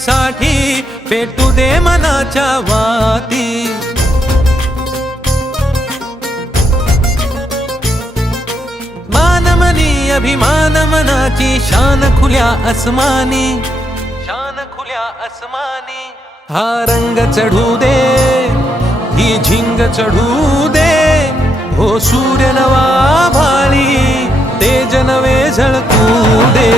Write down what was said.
साठी पेटू दे मनाच्या वाती। मानमनी अभिमान मनाची शान खुल्या आसमानी, शान खुल्या आसमानी। हा रंग चढू दे, ही झिंग चढू दे, हो सूर्य नवा भाळी तेज नवे झळकू दे।